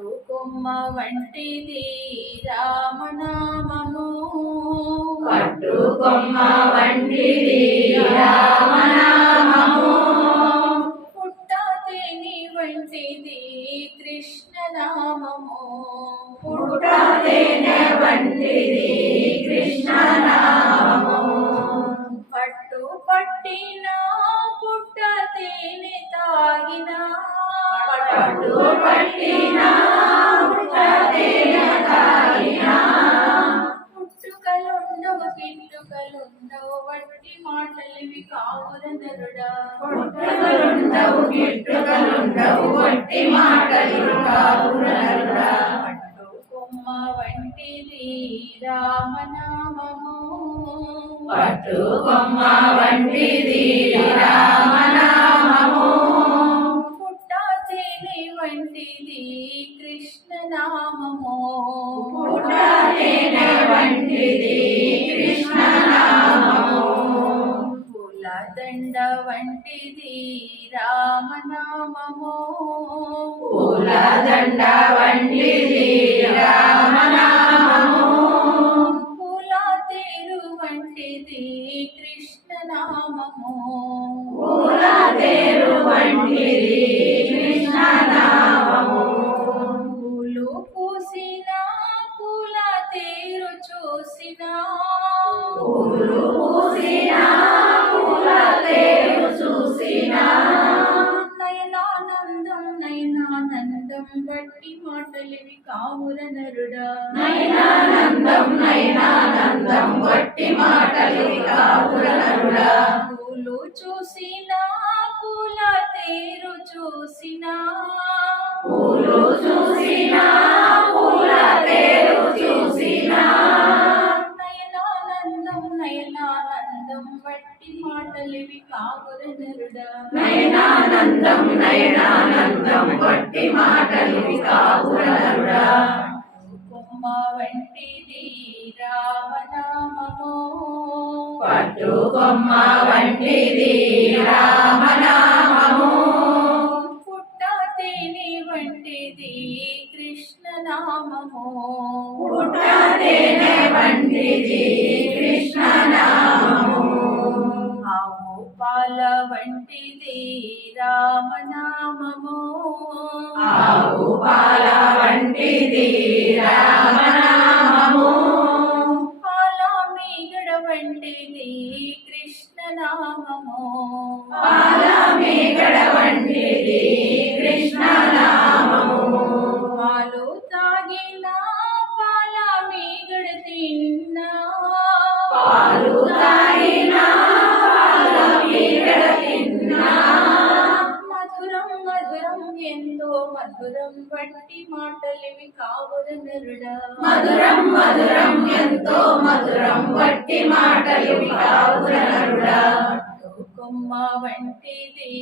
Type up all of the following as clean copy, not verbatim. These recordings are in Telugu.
పట్టుకొమ్మ వంటిది రామనామము, పట్టుకొమ్మ వంటిది రామనామము, పుట్టతేని వంటిది కృష్ణనామము, పుట్టతేనె వంటిది కృష్ణనామము, పట్టు పట్టిన పుట్టతేనె తాగిన, పట్టు పట్టిన పుట్టతేనె తాగిన, పుట్టుకలుండవు గిట్టుకలుండవు వట్టి మాటలివి కావుర నరుడా, పుట్టుకలుండవు గిట్టుకలుండవు వట్టి మాటలు కావుర నరుడా, పట్టుకొమ్మ వంటిది రామనామము, పట్టుకొమ్మ వంటిది రామనామము, పుట్టతేనె వంటిది కృష్ణనామము, పుట్టతేనె వంటిది కృష్ణనామము, పూలదండ వంటిది రామనామము, పూలదండ వంటిది రామనామము, పూల తేరు వంటిది కృష్ణనామము, పూల తేరు వంటిది కృష్ణనామము, పూలు పూసిన పూల తేరు చూసిన, పూలు పూసిన పూల తేరు చూసిన, నయనానందం నయనానందం బట్టి మాటలివి కావుర నరుడా, నయనానందం నయనానందం వట్టి మాటలు కావుర నరుడా, పూలు చూసిన పూల తేరు చూసిన, పూలు చూసిన పూల తేరు చూసిన, నయనానందం నయనానందం బట్టి మాటలివి కావుర నరుడా, నయనానందం నయనానందం వట్టి మాటలు కావుర నరుడా, కొమ్మ వంటిది రామనామము, పట్టుకొమ్మ వంటిది రామనామము, పుట్టతేనె వంటిది కృష్ణనామము, పుట్టతేనె వంటిది కృష్ణనామము, ఆవు పాల వంటిది రామనామము, ఆవు పాల వంటిది రామనామము, పాల మీగడ వంటిది కృష్ణనామము, పాల మీగడ వంటిది కృష్ణనామము, పాలు తాగిన పాల మీగడ తిన్నా, పాలు తాగిన పాల మీగడ తిన్నా, మధురం మధురం ఎంతో మధురం బట్టి మాటలివి కావుర నరుడా, మధురం మధురం ఎంతో మధురం వట్టి మాటలు కావుర నరుడా, కొమ్మ వంటిది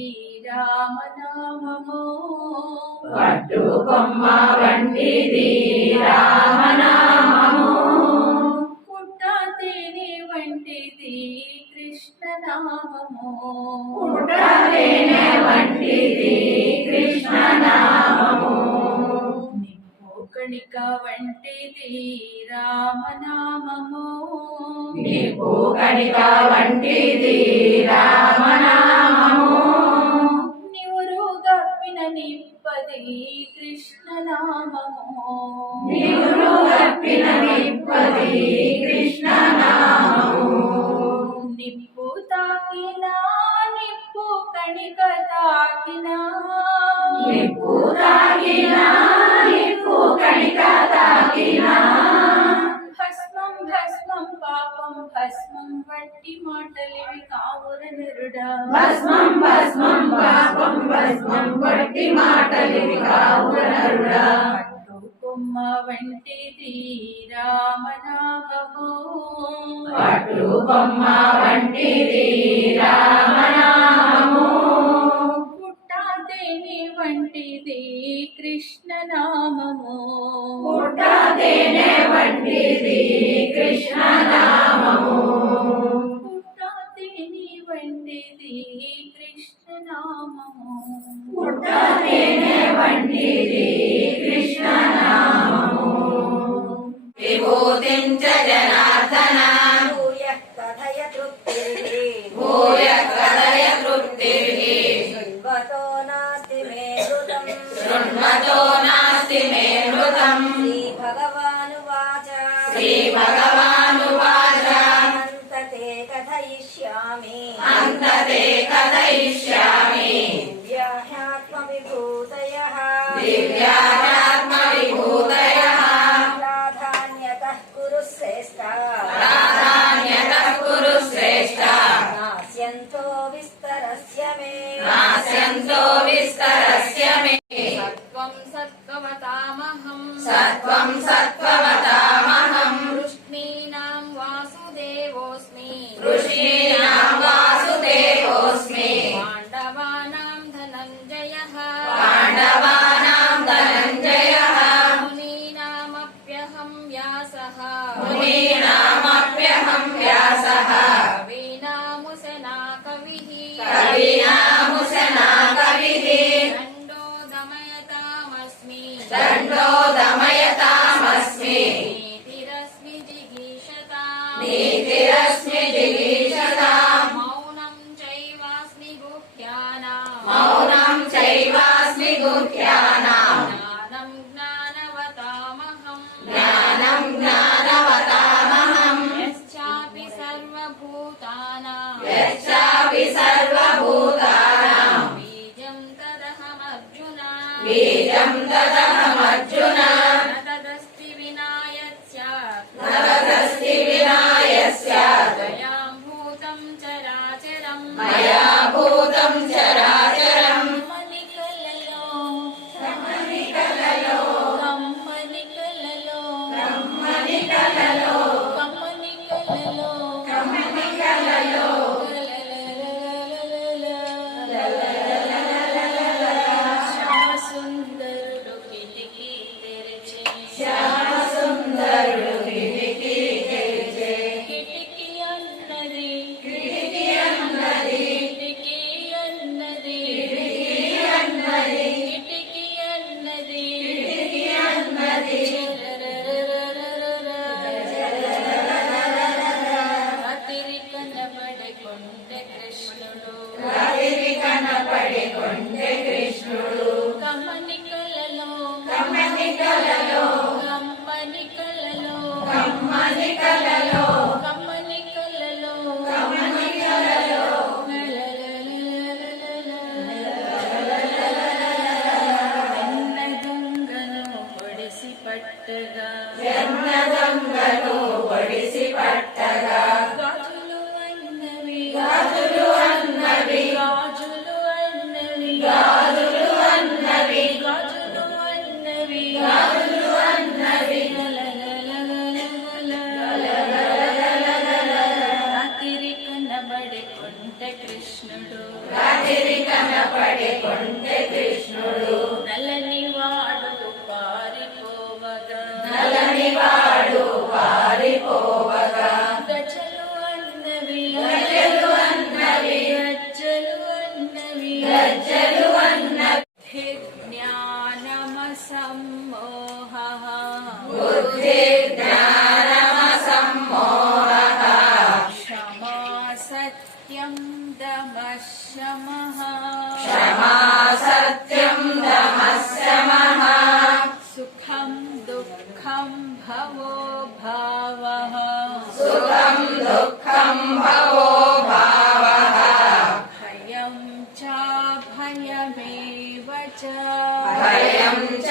రామనామము, పట్టుకొమ్మ వంటిది రామనామము, పుట్టతేనె వంటిది కృష్ణనామము, పుట్టతేనె వంటిది కృష్ణనామము, నిప్పు కణిక వంటిది రామనామము, నిప్పు కణిక వంటిది రామనామము, నివురు గప్పిన నిప్పది కృష్ణనామము, నివురు గప్పిన నిప్పది కృష్ణనామము, నిప్పు తాకిన నిప్పు కణిక తాకిన, నిప్పు తాకిన నిప్పు కణిక తాకిన, భస్మం భస్మం పాపం భస్మం వట్టి మాటలివి కావుర నరుడా, భస్మం భస్మం పాపం భస్మం వట్టి మాటలు కావుర నరుడా, పట్టుకొమ్మ వంటిది రామనామము, పట్టుకొమ్మ వంటిది రామనామము, పుట్టతేనె వంటిది కృష్ణనామము, పుట్టతేనె వంటిది కృష్ణనామము, పుట్టతేనె వంటిది కృష్ణనామము, పుట్టతేనె వంటిది కృష్ణ मन्मतो नास्ति मे मृतम् श्रीभगवानुवाच श्रीभगवानुवाच अन्तते कथयिष्यामि अन्तते कथयिष्यामि दिव्याह्यात्मविभूतयः दिव्यात्मविभूतयः प्राधान्यतः कुरु श्रेष्ठ प्राधान्यतः कुरु श्रेष्ठ नास्यन्तो विस्तरस्य मे नास्यन्तो विस्तरस्य मे सत्त्वं सत्त्ववतामहम् सत्त्वं सत्त्ववतामहम् वृष्णीनां वासुदेवोऽस्मि ऋषीणां वासुदेवोऽस्मि पाण्डवानां धनञ्जयः पाण्डवानां धनञ्जयः मुनीनामप्यहं व्यासः मुनीनामप्यहं व्यासः कवीनामुसना कविः कवीनामुसना कविः दण्डो दमयतामस्मि दण्डो दमयतामस्मि नीतिरस्मि जिगीषताम् नीतिरस्मि जिगीषताम् मौनं चैवास्मि गुह्यानाम् मौनं चैवास्मि गुह्यानाम् ज्ञानं ज्ञानवतामहम् ज्ञानं ज्ञानवतामहम् यश्चापि सर्वभूतानां यच्चापि सर्वभूतानां बीजं तदहमर्जुन बीजं तदहमर्जुन न तदस्ति विना यत् स्यात् न तदस्ति विना यस्यात् मया भूतं चराचरम् मया भूतं चराचरम् कम्मनिकललो कमनिकललो कम्मनिकललो कमनिकललो कम्मनिकललो कमनिकललो శ్యామసుందరుడు కిటికీ తెరిచి శ్యామసుందరుడు కిటికీ తెరిచే కిటికీ అన్నది కిటికీ అన్నది కిటికీ అన్నది కిటికీ అన్నది కిటికీ అన్నది కిటికీ అన్నది రాత్రి కనబడే కొంటె కృష్ణుడు రాత్రి కనపడి కొంటె కృష్ణుడు కమ్మనికలలో కమనికలలో కమ్మనికలలో కమనికలలో కమ్మనికలలో కమనికలలో వెన్న దొంగను పొడిసి పట్టగా వెన్న దొంగను ఒడిసి పట్టగా గాజులు అన్నవి గాజులు అన్నవి గాజులు అన్నవి గాజులు అన్నవి గాజులు అన్నవి గాజులు అన్నవి రాత్రి కనబడే కొంటె కృష్ణుడు రాత్రి కనపడి కొంటె కృష్ణుడు నల్లని వాడు పారిపోవగా నలని వాడు పారిపోవగా గజలు అన్నవి గజలు అన్నవి గజ్జలు అన్నవి గజ్జలు అన్నవి జ్ఞానమసమ్మోహ బుద్ధి జ్ఞానమసమ్మోహః క్షమా సత్యం దమశమః క్షమా సత్యం దమశమః సుఖం దుఃఖం భవో భావః సుఖం దుఃఖం భవో భావః భయం చ భయమేవ చ భయం చ